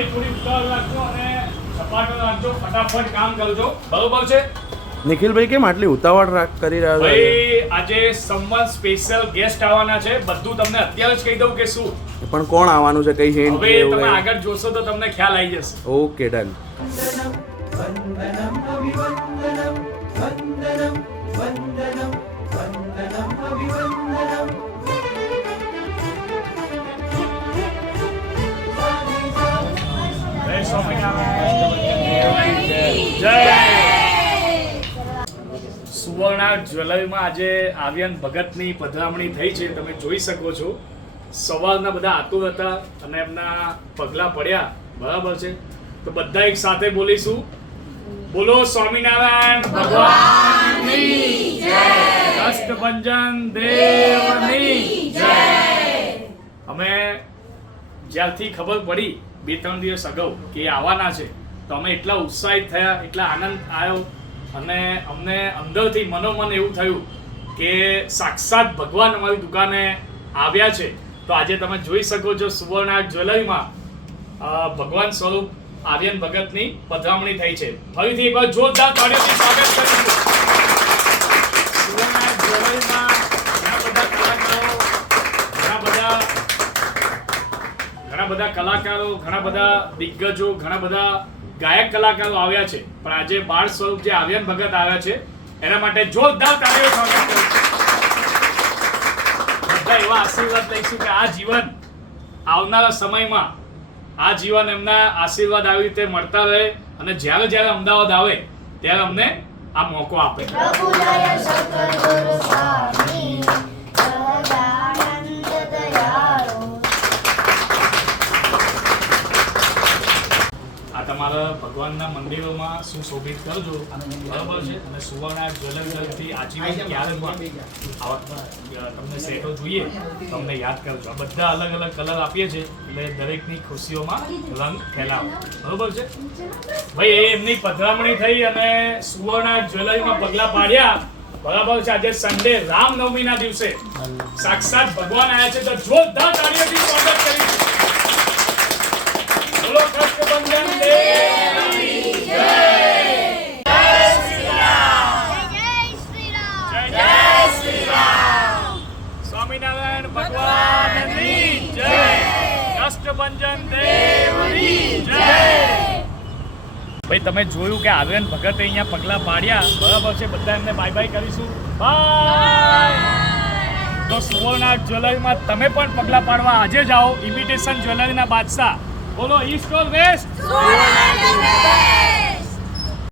ભાઈ થોડી ઉતાવળ રાખજો અને સપાટો રાખજો, ફટાફટ કામ કરજો, બરોબર છે? નિખિલભાઈ કેમ આટલી ઉતાવળ કરી રહ્યા છો? ભાઈ આજે સંવત સ્પેશિયલ ગેસ્ટ આવવાના છે, બધું તમને અત્યારે જ કહી દઉં કે શું? પણ કોણ આવવાનું છે, કઈ હિન્ટ હવે તમે આગળ જોશો તો તમને ખ્યાલ આવી જશે. Okay done. જય સ્વામિનારાયણ. જય સુવર્ણા જ્વેલરીમાં આજે આર્યન ભગતની પધરામણી થઈ છે. તમે જોઈ શકો છો સવારના બધા આતુર હતા અને એમના પગલા પડ્યા, બરાબર છે? તો બધા એક સાથે બોલીશું, બોલો સ્વામિનારાયણ ભગવાનની જય, કષ્ટભંજન દેવની જય. અમે જ્યારથી ખબર પડી 2-3 દિવસ અગાઉ કે આવવાના છે તો અમે એટલા ઉત્સાહિત થયા, એટલા આનંદ આવ્યો અને અમને અંદરથી મનોમન એવું થયું કે સાક્ષાત ભગવાન અમારી દુકાને આવ્યા છે. તો આજે તમે જોઈ શકો છો સુવર્ણા જ્વેલરીમાં ભગવાન સ્વરૂપ આર્યન ભગતની પધરામણી થઈ છે. ફરીથી એકવાર જોરદાર તાળીઓથી સ્વાગત કરીશું. સુવર્ણા જ્વેલરીમાં ઘણા બધા કલાકારો, ઘણા બધા દિગ્ગજો, ઘણા બધા ગાયક કલાકારો આવ્યા છે, પણ આજે બાળ સ્વરૂપ જે આર્યન ભગત આવ્યા છે એના માટે જોરદાર તાળીઓ સ્વાગત કરીશું. બધા એવા આશીર્વાદ લઈશું કે આ જીવન આવનારા સમયમાં આ જીવન એમના આશીર્વાદ આવી રીતે મળતા રહે અને જ્યારે જ્યારે અમદાવાદ આવે ત્યારે અમને આ મોકો આપે. આ તમારા ભગવાનના મંદિરોમાં સુશોભિત કરજો, બરાબર છે? અને સુવર્ણા જ્વેલરીથી આજીવન ક્યારે તમને સેટો જોઈએ તો અમને યાદ કરજો. આ બધા અલગ અલગ કલર આપીએ છીએ એટલે દરેકની ખુશીઓમાં રંગ ફેલાવો, બરોબર છે ભાઈ? એમની પધરામણી થઈ અને સુવર્ણા જ્વેલરીમાં પગલા પાડ્યા, બરાબર છે? આજે સન્ડે રામનવમીના દિવસે સાક્ષાત ભગવાન આવ્યા છે, તો જોરદાર તાળીઓથી સ્વાગત કરીશું. બોલો કષ્ટભંજન દેવની જય. જય શ્રી રામ. જય શ્રી રામ. જય શ્રી રામ. સ્વામિનારાયણ ભગવાનની જય, કષ્ટભંજન દેવની જય. ભાઈ તમે જોયું કે આર્યન ભગતે અહીંયા પગલા પાડ્યા, બરાબર છે? બધા એમને બાય બાય કરીશું, બાય. તો સુવર્ણા જ્વેલરીમાં તમે પણ પગલા પાડવા આજે જાઓ. ઇમિટેશન જ્વેલરીના બાદશાહ, બોલો ઈસ્ટ ઓર વેસ્ટ.